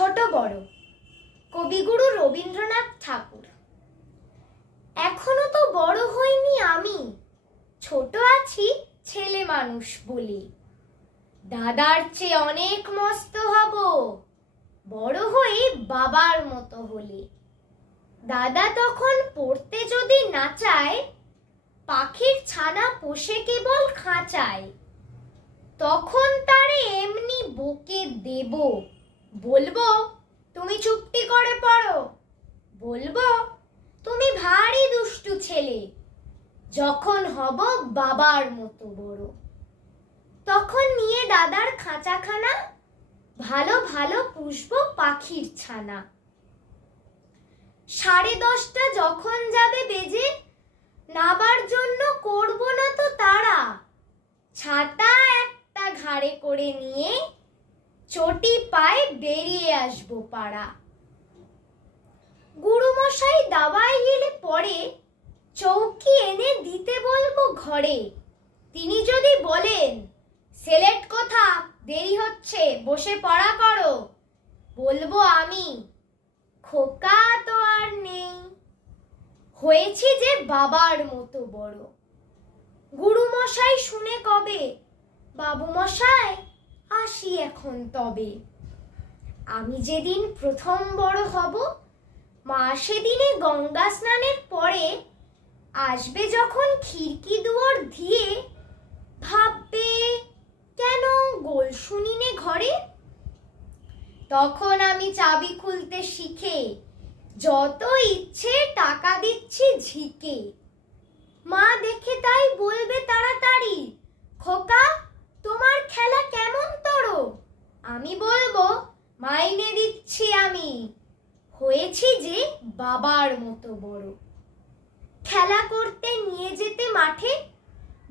ছোট বড় কবিগুরু রবীন্দ্রনাথ ঠাকুর। এখনো তো বড় হইনি আমি, ছোট আছি ছেলে মানুষ বলি। দাদার চেয়ে অনেক মস্ত হব, বড় হয়ে বাবার মতো হলে। দাদা তখন পড়তে যদি না চায়, পাখির ছানা পোষে কেবল খাঁচায়। তখন তারে এমনি বকে দেব, বলবো তুমি চুপটি করে পড়ো, বলবো তুমি ভারী দুষ্টু ছেলে। যখন হব বাবার মতো বড়, তখন নিয়ে দাদার খাঁচাখানা ভালো ভালো পুষবো পাখির ছানা। 10:30 যখন যাবে বেজে, নাবার জন্য করব না তো তাড়া। ছাতা একটা ঘাড়ে করে নিয়ে চটি পায়ে বেরিয়ে আসবো পাড়া। গুরুমশাই দাওয়ায় গেলে পরে চৌকি এনে দিতে বলবো ঘরে। তিনি যদি বলেন সেলেট কোথা, দেরি হচ্ছে, বসে পড়া করো, বলবো আমি খোকা তো আর নেই, হয়েছি যে বাবার মতো বড়। গুরুমশাই শুনে কবে, বাবু মশাই আসি এখন তবে। আমি যেদিন প্রথম বড় হব, মা সেদিনে গঙ্গা স্নানের পরে আসবে যখন খিড়কি দুয়ার দিয়ে, ভাববে কেন গোল শুনিনে ঘরে। তখন আমি চাবি খুলতে শিখে যত ইচ্ছে টাকা দিচ্ছি ঝিকে। মা দেখে তাই বলবে তাড়াতাড়ি, খোকা তোমার খেলা কেমন তর। আমি বলবো মাইনে দিচ্ছি আমি, হয়েছি যে বাবার মতো বড়। খেলা করতে নিয়ে যেতে মাঠে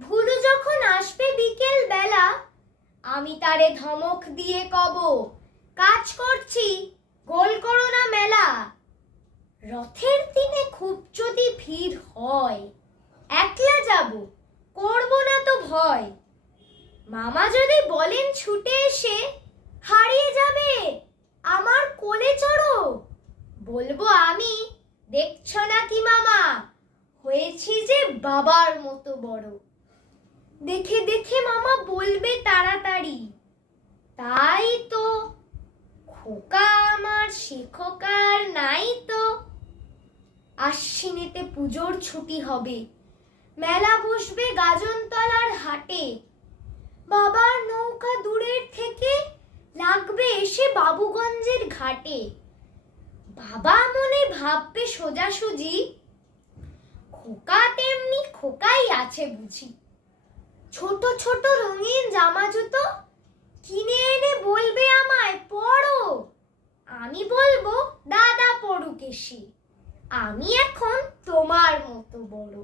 ভুলু যখন আসবে বিকেল বেলা, আমি তারে ধমক দিয়ে কব কাজ করছি, গোল করো না মেলা। রথের দিনে খুব যদি ভিড় হয়, একলা যাব, করব না তো ভয়। মামা যদি বলেন ছুটে এসে, হারিয়ে যাবে আমার কোলে চড়ো, বলবো আমি দেখছো না কি মামা, হয়েছি যে বাবার মতো বড়। দেখে দেখে মামা বলবে তাড়াতাড়ি, তাই তো খোকা আমার সে খোকার নাই তো। আশ্বিনেতে পুজোর ছুটি হবে, মেলা বসবে গাজনতলার হাটে। বাবার নৌকা দূরের থেকে লাগবে এসে বাবুগঞ্জের ঘাটে। বাবা মনে ভাববে সোজাসুজি, খোকা তেমনি খোকাই আছে বুঝি। ছোট ছোট রঙিন জামা জুতো কিনে এনে বলবে আমায় পড়ো, আমি বলবো দাদা পড়ুক এসে, আমি এখন তোমার মতো বড়।